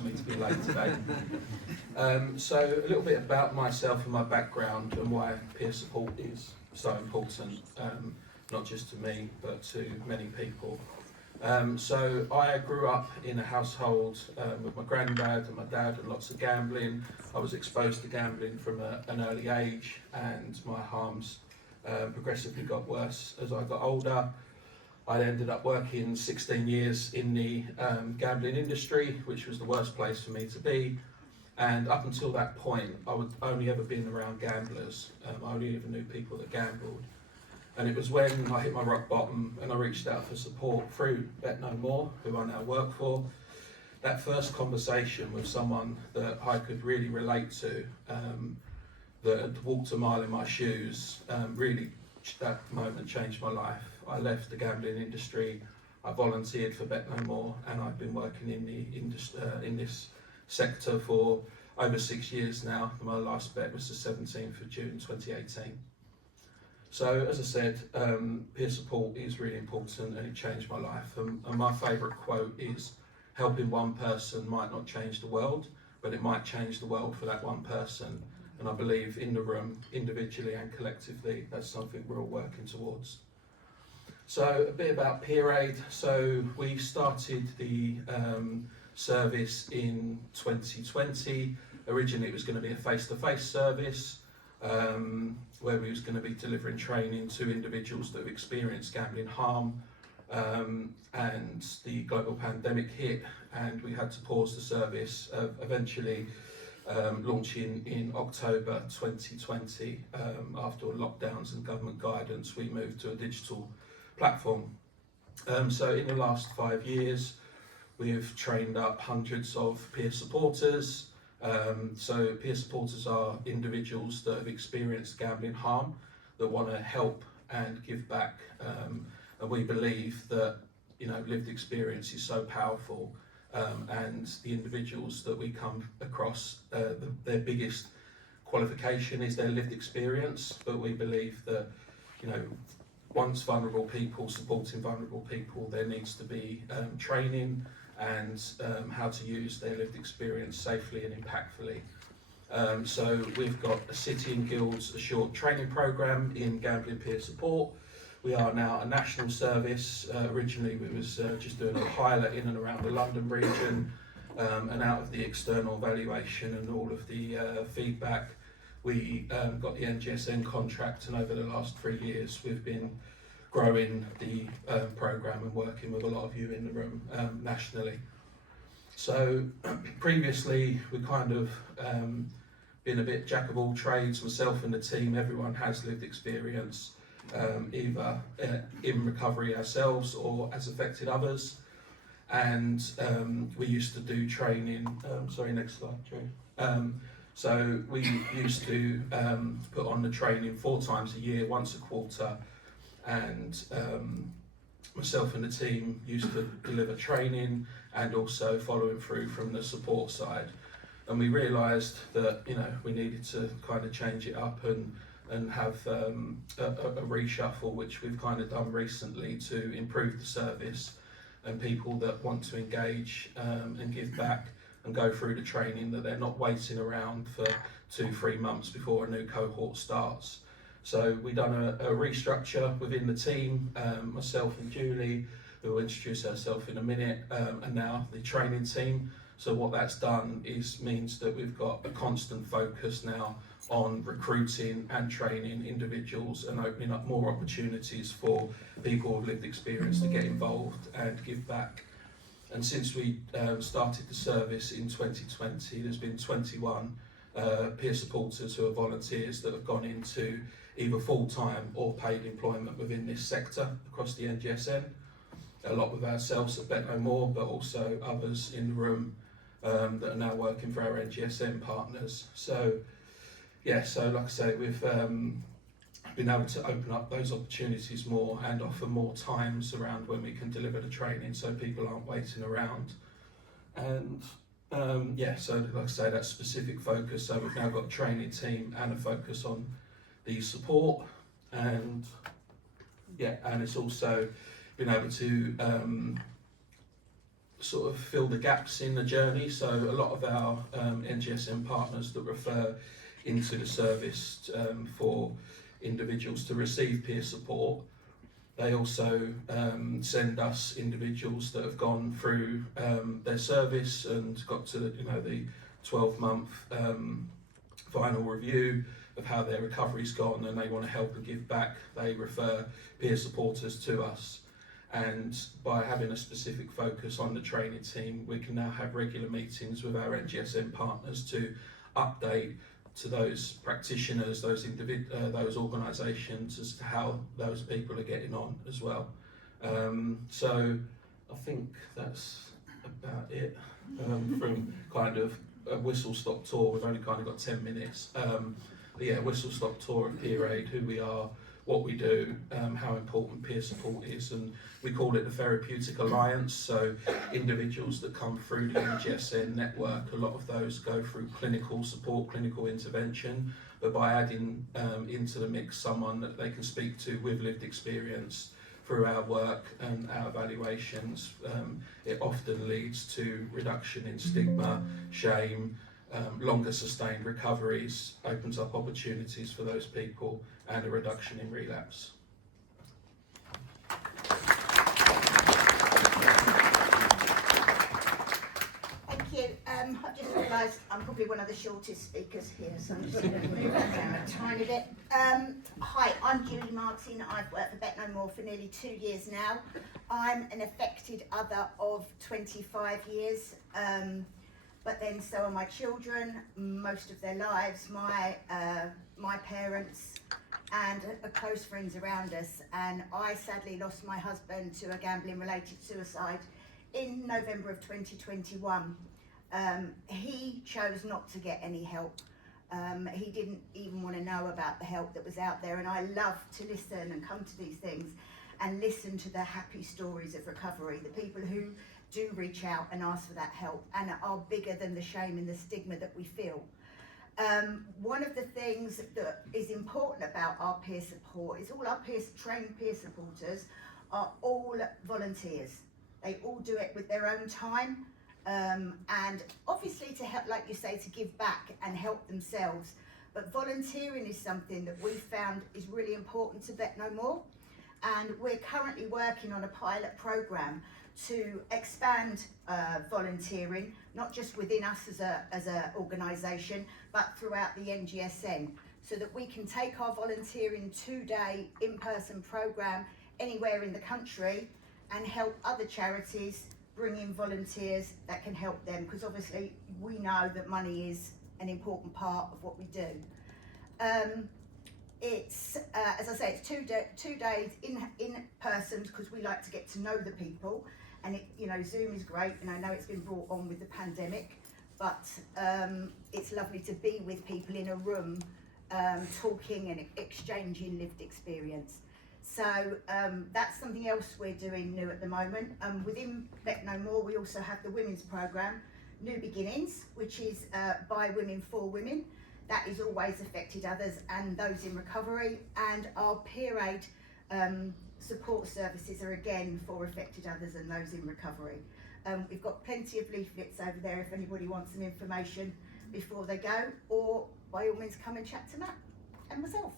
for me to be late today. So a little bit about myself and my background and why peer support is so important, not just to me, but to many people. So I grew up in a household with my granddad and my dad and lots of gambling. I was exposed to gambling from an early age, and my harms progressively got worse as I got older. I ended up working 16 years in the gambling industry, which was the worst place for me to be. And up until that point, I would only ever been around gamblers. I only ever knew people that gambled. And it was when I hit my rock bottom and I reached out for support through BetKnowMore, who I now work for. That first conversation with someone that I could really relate to, that had walked a mile in my shoes, really that moment changed my life. I left the gambling industry, I volunteered for BetKnowMore, and I've been working in this sector for over 6 years now. My last bet was the 17th of June 2018. So as I said, peer support is really important and it changed my life. And my favourite quote is, helping one person might not change the world, but it might change the world for that one person. And I believe in the room, individually and collectively, that's something we're all working towards. So a bit about Peer Aid. So we started the service in 2020. Originally it was going to be a face-to-face service, where we was going to be delivering training to individuals that have experienced gambling harm, and the global pandemic hit and we had to pause the service, eventually launching in October 2020. After lockdowns and government guidance, we moved to a digital platform. So in the last 5 years, we've trained up hundreds of peer supporters. So peer supporters are individuals that have experienced gambling harm that want to help and give back, and we believe that lived experience is so powerful, and the individuals that we come across, their biggest qualification is their lived experience, but we believe that once vulnerable people supporting vulnerable people, there needs to be training and how to use their lived experience safely and impactfully. So we've got a City and Guilds Assured training programme in gambling peer support. We are now a national service. Originally we was just doing a pilot in and around the London region, and out of the external evaluation and all of the feedback, we got the NGSN contract, and over the last 3 years we've been growing the programme and working with a lot of you in the room nationally. So previously we kind of been a bit jack of all trades, myself and the team. Everyone has lived experience, either in recovery ourselves or has affected others, and we used to do training, sorry, next slide, Drew. So we used to put on the training 4 times a year, once a quarter, and myself and the team used to deliver training and also following through from the support side. And we realised that we needed to kind of change it up and have a reshuffle, which we've kind of done recently to improve the service, and people that want to engage and give back and go through the training, that they're not waiting around for 2-3 months before a new cohort starts. So we've done a restructure within the team, myself and Julie, who will introduce herself in a minute, and now the training team. So what that's done means that we've got a constant focus now on recruiting and training individuals and opening up more opportunities for people with lived experience to get involved and give back. And since we started the service in 2020, there's been 21 peer supporters who are volunteers that have gone into either full-time or paid employment within this sector across the NGSN. A lot with ourselves at BetKnowMore, but also others in the room that are now working for our NGSN partners. So yeah, so like I say, we've been able to open up those opportunities more and offer more times around when we can deliver the training, so people aren't waiting around. And yeah, so like I say, that specific focus. So we've now got a training team and a focus on the support, and yeah, and it's also been able to sort of fill the gaps in the journey. So a lot of our NGSN partners that refer into the service for individuals to receive peer support, they also send us individuals that have gone through their service and got to the 12-month final review of how their recovery's gone, and they want to help and give back. They refer peer supporters to us, and by having a specific focus on the training team, we can now have regular meetings with our NGSN partners to update to those practitioners, those organisations, as to how those people are getting on as well. So I think that's about it from kind of a whistle-stop tour. We've only kind of got 10 minutes. But yeah, whistle-stop tour of Peer Aid, who we are, what we do, how important peer support is, and we call it the Therapeutic Alliance. So individuals that come through the NGSN network, a lot of those go through clinical support, clinical intervention, but by adding into the mix someone that they can speak to with lived experience through our work and our evaluations, it often leads to reduction in stigma, shame, longer sustained recoveries, opens up opportunities for those people, and a reduction in relapse. Thank you. I've just realised I'm probably one of the shortest speakers here, so I'm just going to move that down a tiny bit. Hi, I'm Julie Martin. I've worked for BetKnowMore for nearly 2 years now. I'm an affected other of 25 years. But then so are my children, most of their lives, my parents, and close friends around us. And I sadly lost my husband to a gambling-related suicide in November of 2021. He chose not to get any help. He didn't even want to know about the help that was out there. And I love to listen and come to these things and listen to the happy stories of recovery, the people who do reach out and ask for that help and are bigger than the shame and the stigma that we feel. One of the things that is important about our peer support is all our trained peer supporters are all volunteers. They all do it with their own time, and obviously to help, like you say, to give back and help themselves. But volunteering is something that we found is really important to BetKnowMore, and we're currently working on a pilot program to expand volunteering, not just within us as a organisation, but throughout the NGSN, so that we can take our volunteering 2-day in-person programme anywhere in the country and help other charities bring in volunteers that can help them, because obviously we know that money is an important part of what we do. It's, as I say, it's 2 days in person, because we like to get to know the people. And Zoom is great, and I know it's been brought on with the pandemic, but it's lovely to be with people in a room, talking and exchanging lived experience. So that's something else we're doing new at the moment. Within BetKnowMore, we also have the women's programme, New Beginnings, which is by women for women. That is always affected others and those in recovery, and our Peer Aid support services are again for affected others and those in recovery. We've got plenty of leaflets over there if anybody wants some information before they go, or by all means come and chat to Matt and myself.